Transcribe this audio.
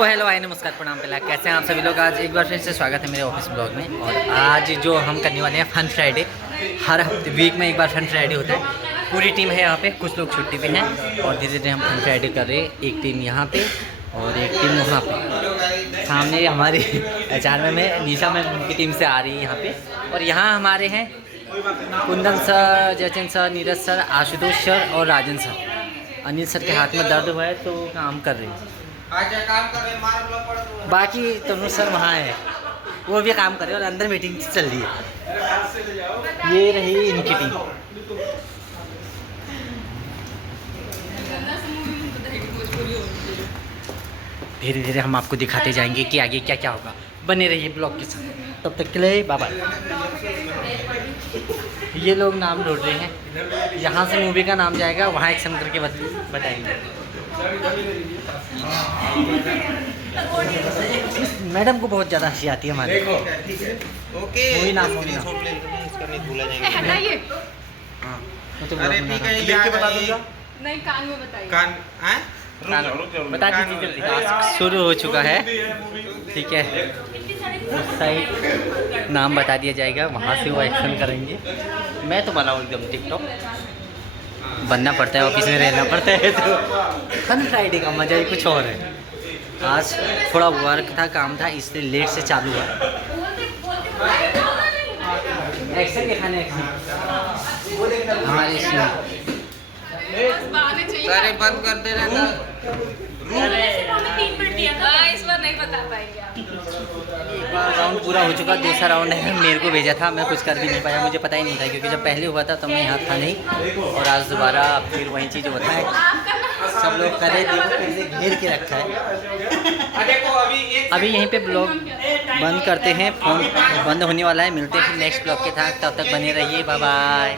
तो hello hi नमस्कार प्रणाम पहला कैसे हैं आप सभी लोग। आज एक बार फिर से स्वागत है मेरे ऑफिस ब्लॉग में। और आज जो हम करने वाले हैं फन फ्राइडे। हर हफ्ते वीक में एक बार फन फ्राइडे होता है। पूरी टीम है यहाँ पे, कुछ लोग छुट्टी पे हैं और धीरे धीरे हम फन फ्राइडे कर रहे हैं। एक टीम यहाँ पे और एक टीम वहाँ पे। सामने हमारी HR में निशा मैम उनकी टीम से आ रही है यहाँ पे। और यहाँ हमारे हैं Kundan sir, Jaichand sir, Neeraj sir, Ashutosh sir और राजन सर। अनिल सर के हाथ में दर्द हुआ है तो काम कर रहे हैं। बाकी तनु सर वहाँ है, वो भी काम कर रहे हैं और अंदर मीटिंग चल रही है। ये रही इनकी टीम। धीरे धीरे हम आपको दिखाते जाएंगे कि आगे क्या क्या होगा। बने रहिए ब्लॉग के साथ। तब तक के लिए बाय बाय। ये लोग नाम ढूंढ रहे हैं, यहाँ से मूवी का नाम जाएगा, वहाँ एक्शन करके बताएंगे। मैडम को बहुत ज़्यादा हंसी आती है हमारे। ओके मूवी नाम मूवी नाम भूला जाएंगे। अरे ठीक है, लिख के बता दूंगा। नहीं, कान में बताइए। कान हैं? बता दीजिए जल्दी। टास्क शुरू हो चुका है, ठीक है। उस साइड नाम बता दिया जाएगा, वहाँ से वो एक्शन करेंगे। मैं तो बनाऊँ एकदम टिकटॉक। बनना पड़ता है, ऑफिस में रहना पड़ता है, तो फन फ्राइडे का मज़ा ही कुछ और है। आज थोड़ा वर्क था, काम था, इसलिए लेट से चालू हुआ। एक्शन दिखाने हमारे सारे बंद कर दे रहे इस बार नहीं बता पाएंगे आप। एक बार राउंड पूरा हो चुका, दूसरा राउंड है मेरे को भेजा था, मैं कुछ कर भी नहीं पाया। मुझे पता ही नहीं था क्योंकि जब पहले हुआ था तो मैं यहाँ था नहीं। और आज दोबारा फिर वही चीज़ होता है, सब लोग करे कैसे घेर के रखा है। अभी यहीं पे ब्लॉग बंद करते हैं, फ़ोन बंद होने वाला है। मिलते हैं फिर नेक्स्ट ब्लॉग के साथ, तब तक बने रहिए, बाय बाय।